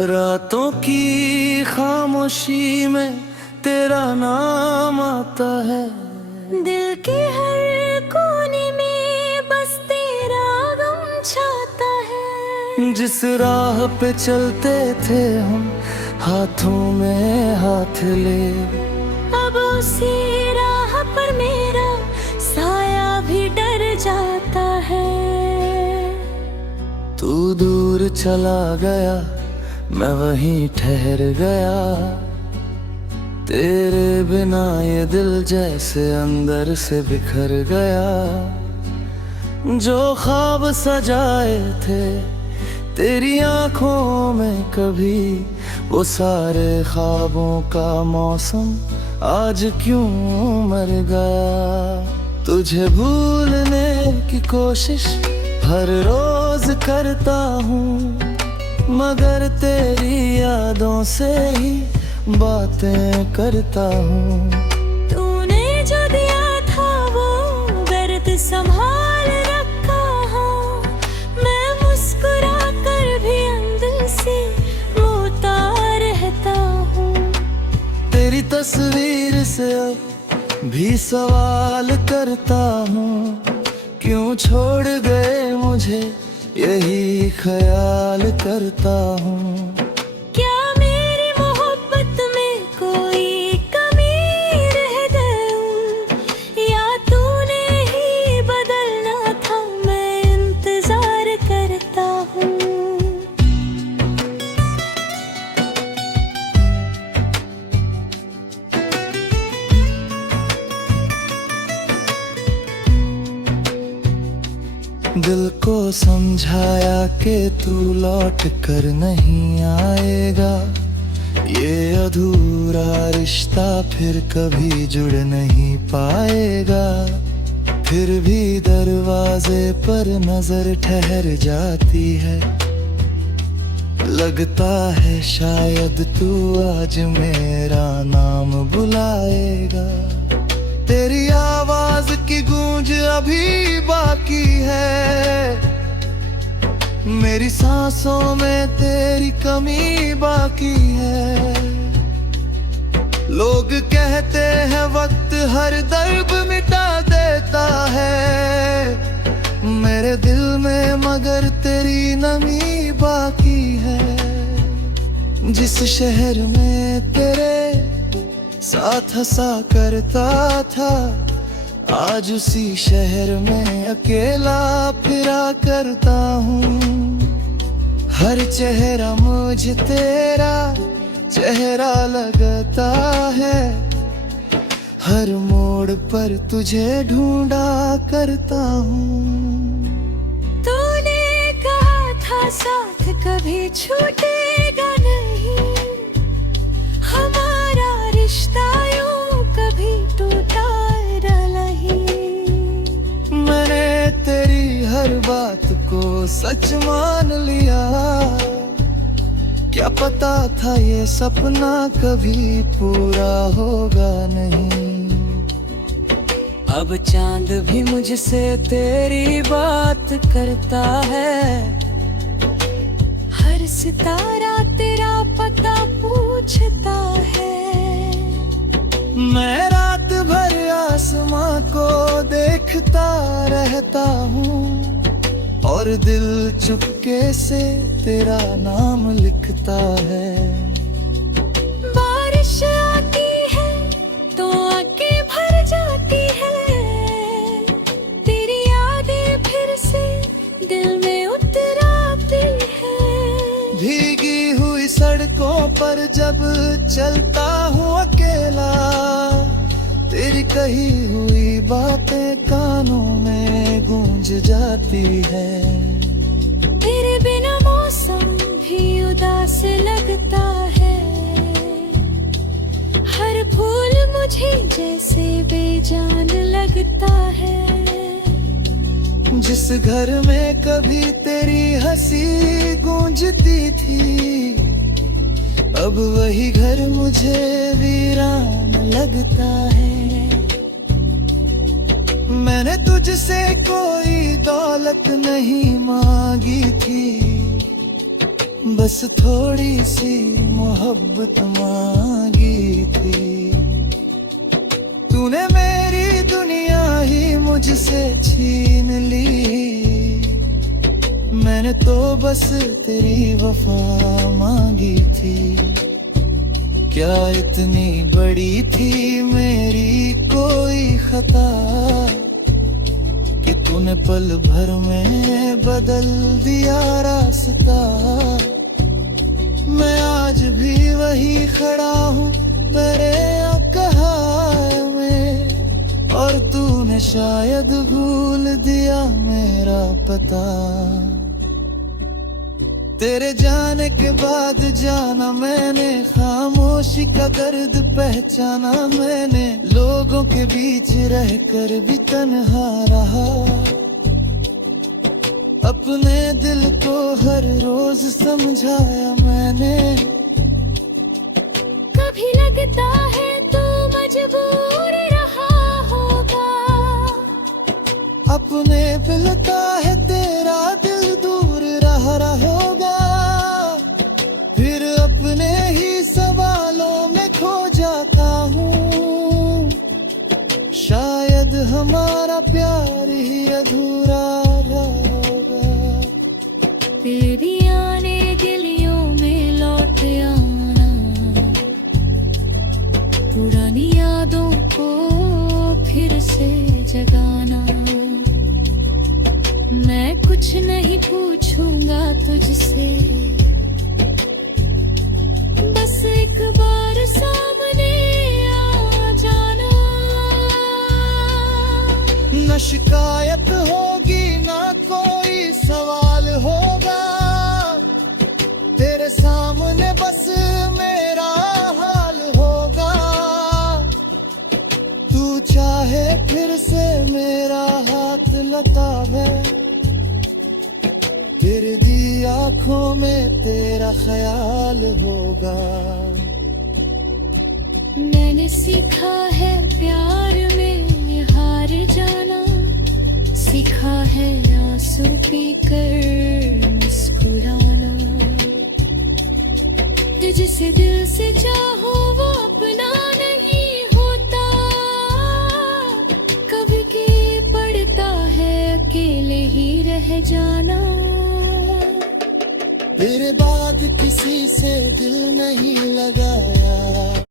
रातों की खामोशी में तेरा नाम आता है। दिल के हर कोने में बस तेरा गम छाता है। जिस राह पे चलते थे हम हाथों में हाथ ले, अब उसी राह पर मेरा साया भी डर जाता है। तू दूर चला गया, मैं वहीं ठहर गया। तेरे बिना ये दिल जैसे अंदर से बिखर गया। जो ख्वाब सजाए थे तेरी आंखों में कभी, वो सारे ख्वाबों का मौसम आज क्यों मर गया। तुझे भूलने की कोशिश हर रोज करता हूँ, मगर तेरी यादों से ही बातें करता हूँ। तूने जो दिया था वो दर्द संभाल रखा है। मैं मुस्कुरा कर भी अंदर से रोता रहता हूँ। तेरी तस्वीर से अब भी सवाल करता हूँ, क्यों छोड़ गए मुझे यही ख्याल करता हूँ। क्या मेरी मोहब्बत में कोई कमी रह गई, या तूने ही बदलना था, मैं इंतजार करता हूँ। दिल को समझाया कि तू लौट कर नहीं आएगा, ये अधूरा रिश्ता फिर कभी जुड़ नहीं पाएगा। फिर भी दरवाजे पर नजर ठहर जाती है, लगता है शायद तू आज मेरा नाम बुलाएगा। तेरी आवाज की गूंज अभी बाकी है, मेरी सांसों में तेरी कमी बाकी है। लोग कहते हैं वक्त हर दर्द मिटा देता है, मेरे दिल में मगर तेरी नमी बाकी है। जिस शहर में तेरे साथ हंसा करता था, आज उसी शहर में अकेला फिरा करता हूँ। हर चेहरा मुझे तेरा चेहरा लगता है, हर मोड़ पर तुझे ढूंढा करता हूँ। तूने कहा था साथ कभी छूटेगा नहीं, हमारा रिश्ता यूं कभी टूटा नहीं। मैंने तेरी हर बात को सच मान लिया, क्या पता था ये सपना कभी पूरा होगा नहीं। अब चांद भी मुझसे तेरी बात करता है, हर सितारा तेरा पता पूछता है। मैं रात भर आसमां को देखता रहता हूँ, और दिल चुपके से तेरा नाम लिखता है। बारिश आती है तो आंखें भर जाती है, तेरी यादें फिर से दिल में उतर आती है। भीगी हुई सड़कों पर जब चलता हूँ अकेला, तेरी कही हुई बातें कानों में गूंज जाती है। तेरे बिना मौसम भी उदास लगता है, हर फूल मुझे जैसे बेजान लगता है। जिस घर में कभी तेरी हंसी गूंजती थी, अब वही घर मुझे वीरान लगता है। मैंने तुझसे कोई दौलत नहीं मांगी थी, बस थोड़ी सी मोहब्बत मांगी थी। तूने मेरी दुनिया ही मुझसे छीन ली। मैंने तो बस तेरी वफा मांगी थी। क्या इतनी बड़ी थी मेरी कोई खता कि तूने पल भर में बदल दिया रास्ता। मैं आज भी वही खड़ा हूँ मेरे कहाए में, और तूने शायद भूल दिया मेरा पता। तेरे जाने के बाद जाना मैंने, खामोशी का दर्द पहचाना मैंने। लोगों के बीच रहकर भी तन्हा रहा। अपने दिल को हर रोज समझाया मैंने। कभी लगता है तू मजबूर रहा होगा। अपने पिलता है तेरा दिल दूर रहा होगा। फिर अपने ही सवालों में खो जाता हूँ। शायद हमारा प्यार ही अधूरा रहा होगा। तेरी आने गलियों में लौट आना, पुरानी यादों को फिर से जगाना। मैं कुछ नहीं पूछूंगा तुझसे, बस एक बार सामने आ जाना। न शिकायत होगी ना कोई सवाल होगा। तेरे सामने बस मेरा हाल होगा। तू चाहे फिर से मेरा हाथ लतावे, फिर दी आंखों में तेरा ख्याल होगा। मैंने सीखा है प्यार में हार जाना, सीखा है आंसू पीकर मुस्कुराना। जिसे दिल से चाहो वो अपना नहीं होता। कभी के पड़ता है अकेले ही रह जाना। तेरे बाद किसी से दिल नहीं लगाया।